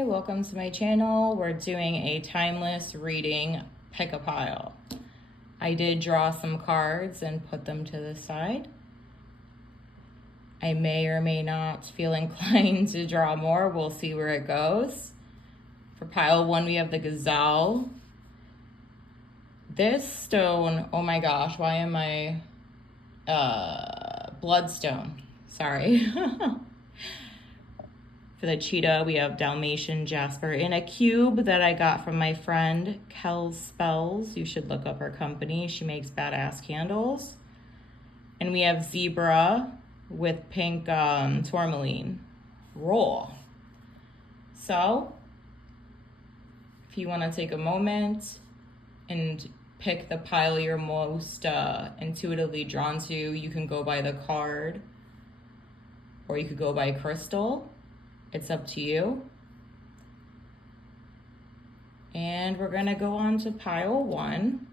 Hi, welcome to my channel. We're doing a timeless reading, pick a pile. I did draw some cards and put them to the side. I may or may not feel inclined to draw more. We'll see where it goes. For pile one, we have the Gazelle. This stone, oh my gosh, why am I, bloodstone, sorry. For the Cheetah, we have Dalmation Jasper in a cube that I got from my friend Kel's Spells. You should look up her company. She makes badass candles. And we have Zebra with pink tourmaline raw. So, if you want to take a moment and pick the pile you're most intuitively drawn to, you can go by the card or you could go by crystal. It's up to you. And we're gonna go on to pile one.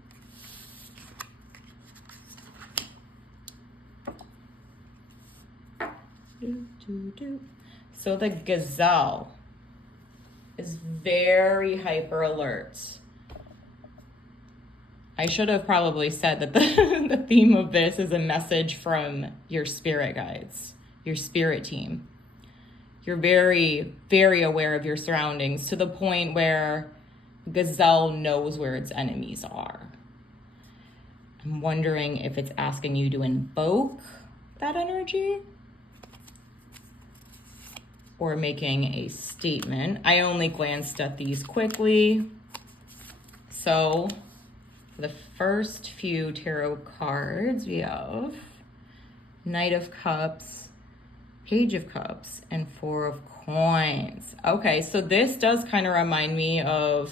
So the Gazelle is very hyper alert. I should have probably said that the theme of this is a message from your spirit guides, your spirit team. You're very, very aware of your surroundings to the point where Gazelle knows where its enemies are. I'm wondering if it's asking you to invoke that energy or making a statement. I only glanced at these quickly. So for the first few tarot cards, we have Knight of Cups, Page of Cups, and Four of Coins. Okay, so this does kind of remind me of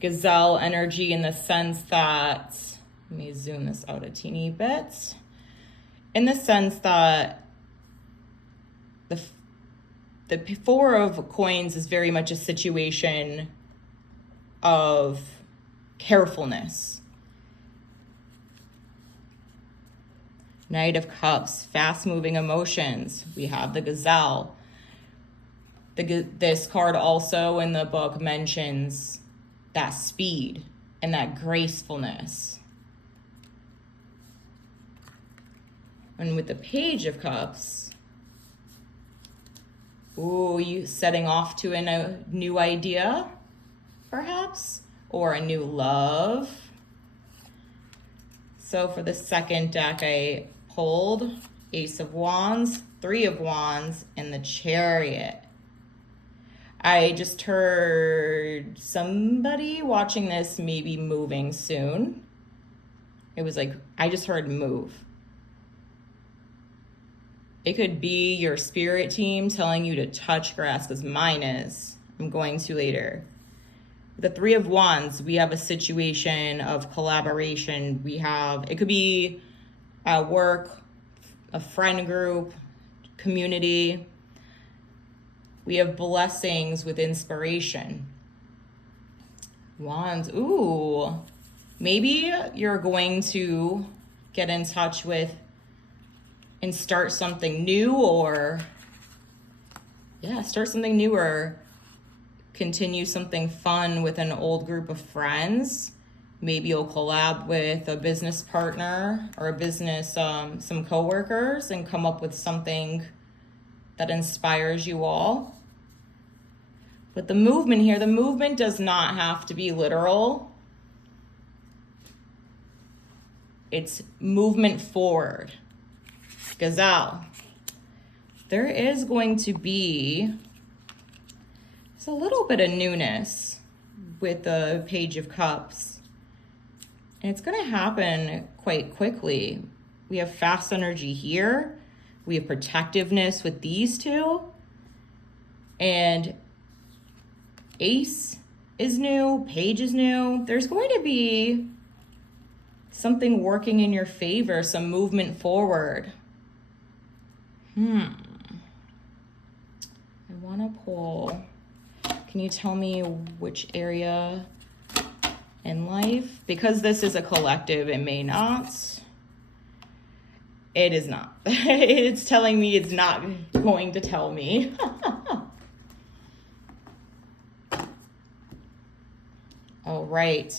Gazelle energy in the sense that, let me zoom this out a teeny bit, in the sense that the Four of Coins is very much a situation of carefulness. Knight of Cups, fast-moving emotions. We have the Gazelle. This card also in the book mentions that speed and that gracefulness. And with the Page of Cups, ooh, you setting off to a new idea, perhaps, or a new love. So for the second deck, I pulled Ace of Wands, Three of Wands, and the Chariot. I just heard somebody watching this maybe moving soon. It was like, I just heard move. It could be your spirit team telling you to touch grass, because mine is. I'm going to later. The Three of Wands, we have a situation of collaboration. It could be at work, a friend group, community. We have blessings with inspiration. Wands, ooh. Maybe you're going to get in touch with and start something new, or start something new, or continue something fun with an old group of friends. Maybe you'll collab with a business partner or a business, some coworkers, and come up with something that inspires you all. But the movement here, the movement does not have to be literal. It's movement forward. Gazelle. There is going to be a little bit of newness with the Page of Cups. And it's going to happen quite quickly. We have fast energy here. We have protectiveness with these two. And Ace is new. Page is new. There's going to be something working in your favor, some movement forward. I want to pull. Can you tell me which area in life? Because this is a collective, it may not. It is not. It's telling me it's not going to tell me. All right.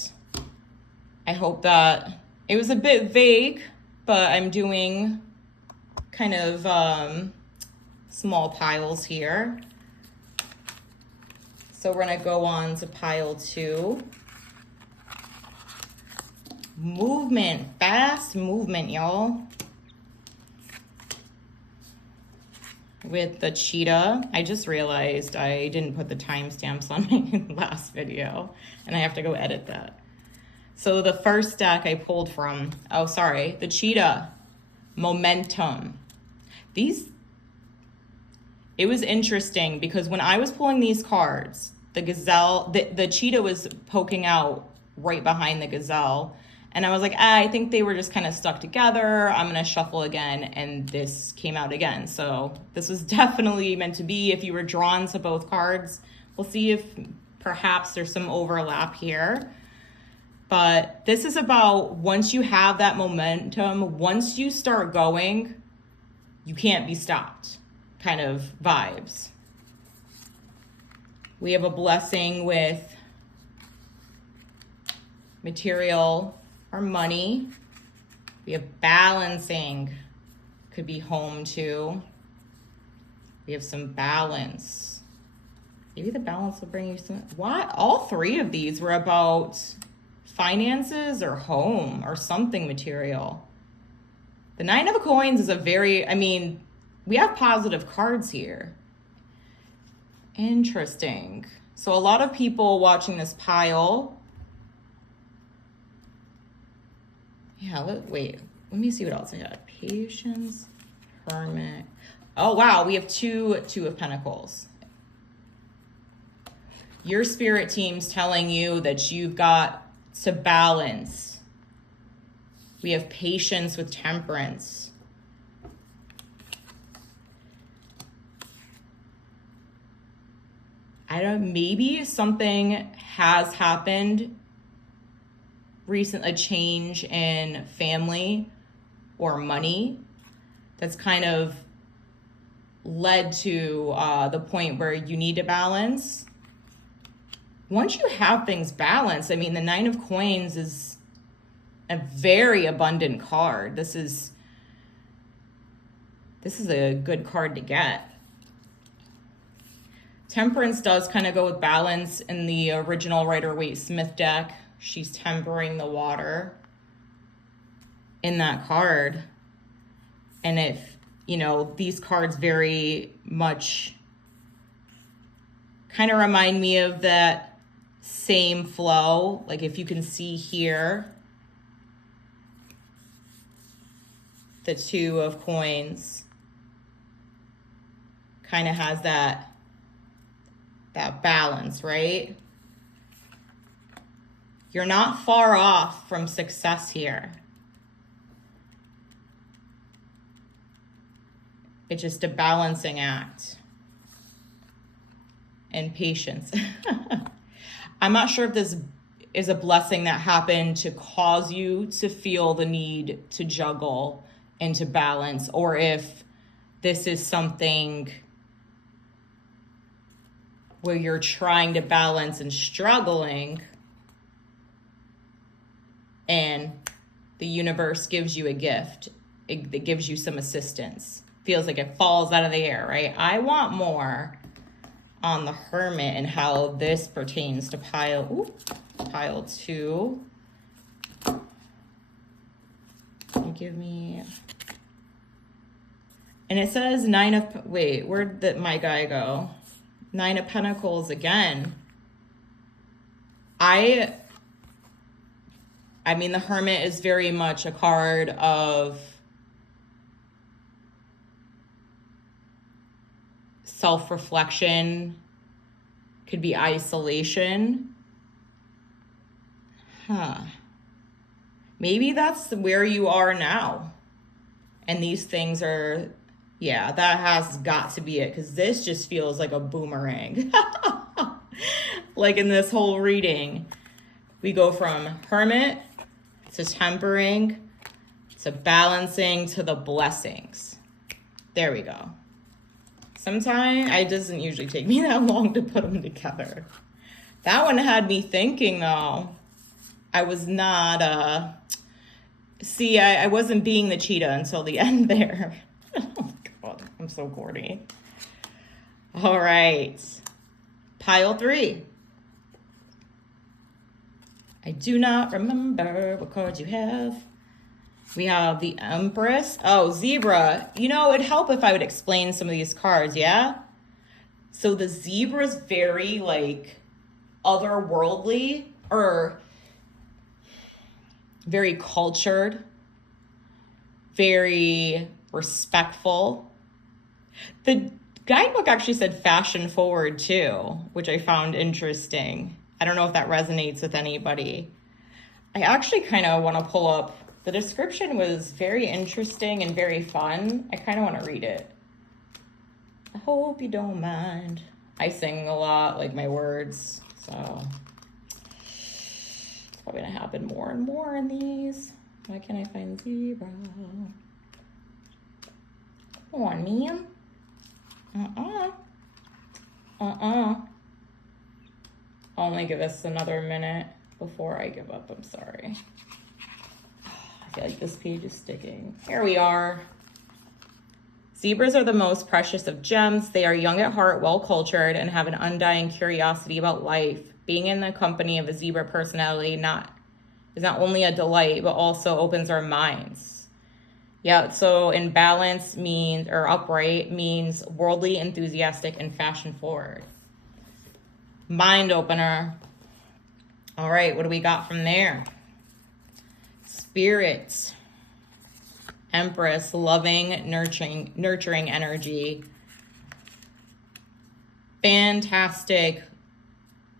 I hope that it was a bit vague, but I'm doing kind of small piles here. So we're gonna go on to pile 2. Movement, fast movement, y'all. With the cheetah, I just realized I didn't put the timestamps on my last video, and I have to go edit that. So the first stack I pulled from, oh, sorry, the cheetah, momentum. It was interesting because when I was pulling these cards, the gazelle, the cheetah was poking out right behind the gazelle. And I was like, I think they were just kind of stuck together. I'm going to shuffle again. And this came out again. So this was definitely meant to be. If you were drawn to both cards, we'll see if perhaps there's some overlap here. But this is about once you have that momentum, once you start going, you can't be stopped kind of vibes. We have a blessing with material or money. We have balancing, could be home too. We have some balance. Maybe the balance will bring you some, what? All 3 of these were about finances or home or something material. The 9 of coins is a very, I mean, we have positive cards here. Interesting. So a lot of people watching this pile, yeah, wait, let me see what else I got. Patience, hermit. Oh, wow, we have two of pentacles. Your spirit team's telling you that you've got to balance. We have patience with temperance. Maybe something has happened recent, a change in family or money that's kind of led to the point where you need to balance. Once you have things balanced, I mean, the 9 of coins is a very abundant card. This is a good card to get. Temperance does kind of go with balance in the original Rider-Waite-Smith deck. She's tempering the water in that card. And if, you know, these cards very much kind of remind me of that same flow. Like if you can see here, the 2 of coins kind of has that balance, right? You're not far off from success here. It's just a balancing act. And patience. I'm not sure if this is a blessing that happened to cause you to feel the need to juggle and to balance, or if this is something where you're trying to balance and struggling, and the universe gives you a gift. It gives you some assistance. Feels like it falls out of the air, right? I want more on the Hermit and how this pertains to pile 2. Give me, and it says 9 of, wait, where'd my guy go? 9 of Pentacles again. I mean, the Hermit is very much a card of self-reflection, could be isolation. Maybe that's where you are now. And these things are, yeah, that has got to be it, because this just feels like a boomerang. Like in this whole reading, we go from Hermit to tempering to balancing to the blessings. There we go. Sometimes it doesn't usually take me that long to put them together. That one had me thinking, though. I was not, see, I wasn't being the cheetah until the end there. Oh, God, I'm so corny. All right. Pile 3. I do not remember what cards you have. We have the Empress. Oh, Zebra. You know, it'd help if I would explain some of these cards, yeah? So the Zebra is very, like, otherworldly, or very cultured, very respectful. The guidebook actually said fashion forward too, which I found interesting. I don't know if that resonates with anybody. I actually kind of want to pull up, the description was very interesting and very fun. I kind of want to read it. I hope you don't mind. I sing a lot, like my words, so it's probably gonna happen more and more in these. Why can't I find Zebra? Come on, man. Only give us another minute before I give up. I'm sorry. I feel like this page is sticking. Here we are. Zebras are the most precious of gems. They are young at heart, well-cultured, and have an undying curiosity about life. Being in the company of a zebra personality is not only a delight, but also opens our minds. Yeah, so in balance means, or upright, means worldly, enthusiastic, and fashion forward. Mind opener. All right, what do we got from there? Spirit. Empress, loving, nurturing energy. Fantastic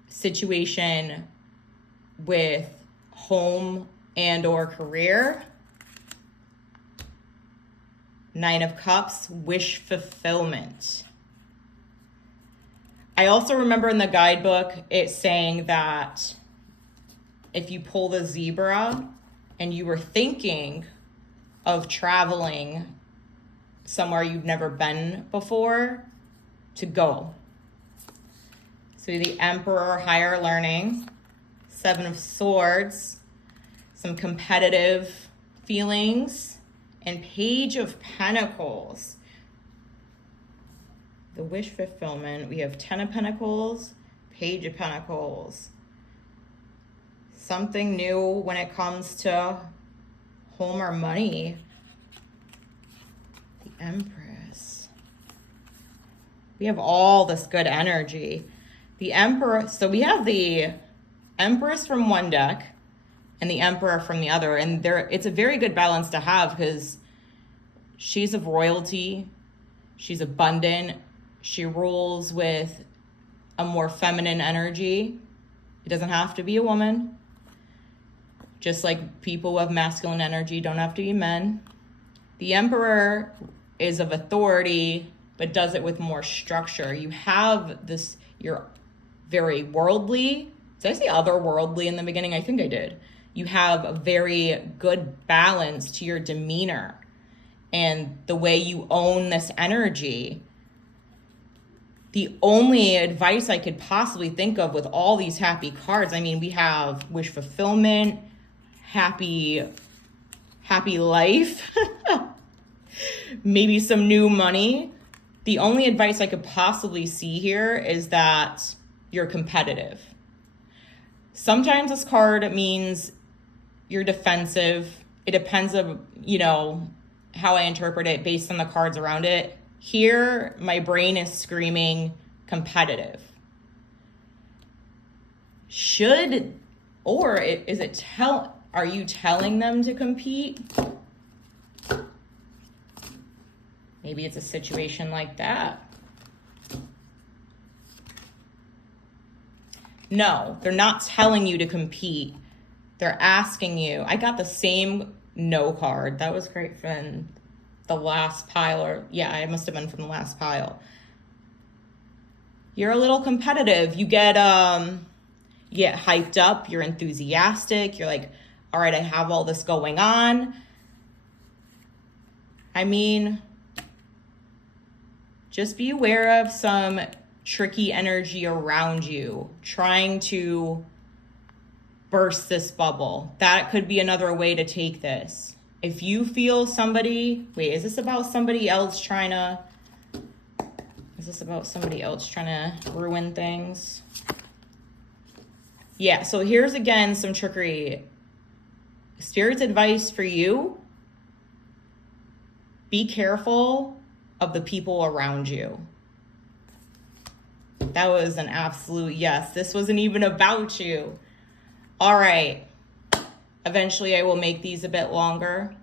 situation with home and or career. 9 of Cups, wish fulfillment. I also remember in the guidebook it saying that if you pull the Zebra and you were thinking of traveling somewhere you've never been before, to go. So the Emperor, higher learning. 7 of Swords, some competitive feelings. And Page of Pentacles. The wish fulfillment, we have 10 of Pentacles, Page of Pentacles. Something new when it comes to home or money. The Empress. We have all this good energy. The Emperor, so we have the Empress from one deck and the Emperor from the other. And it's a very good balance to have because she's of royalty. She's abundant. She rules with a more feminine energy. It doesn't have to be a woman. Just like people who have masculine energy don't have to be men. The Emperor is of authority, but does it with more structure. You have this, you're very worldly. Did I say otherworldly in the beginning? I think I did. You have a very good balance to your demeanor and the way you own this energy. The only advice I could possibly think of with all these happy cards, I mean, we have wish fulfillment, happy life, maybe some new money. The only advice I could possibly see here is that you're competitive. Sometimes this card means you're defensive. It depends on, how I interpret it based on the cards around it. Here, my brain is screaming competitive. Are you telling them to compete? Maybe it's a situation like that. No, they're not telling you to compete. They're asking you. I got the same no card. That was great from the last pile, or yeah, it must have been from the last pile. You're a little competitive. You get hyped up. You're enthusiastic. You're like, all right, I have all this going on. I mean, just be aware of some tricky energy around you, trying to burst this bubble. That could be another way to take this. If you feel somebody, wait, is this about somebody else trying to ruin things? Yeah, so here's again some trickery. Spirit's advice for you: be careful of the people around you. That was an absolute yes. This wasn't even about you. All right. Eventually I will make these a bit longer.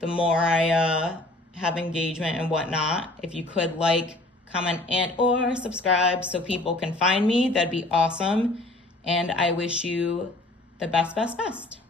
The more I have engagement and whatnot. If you could like, comment, and or subscribe so people can find me, that'd be awesome. And I wish you the best, best, best.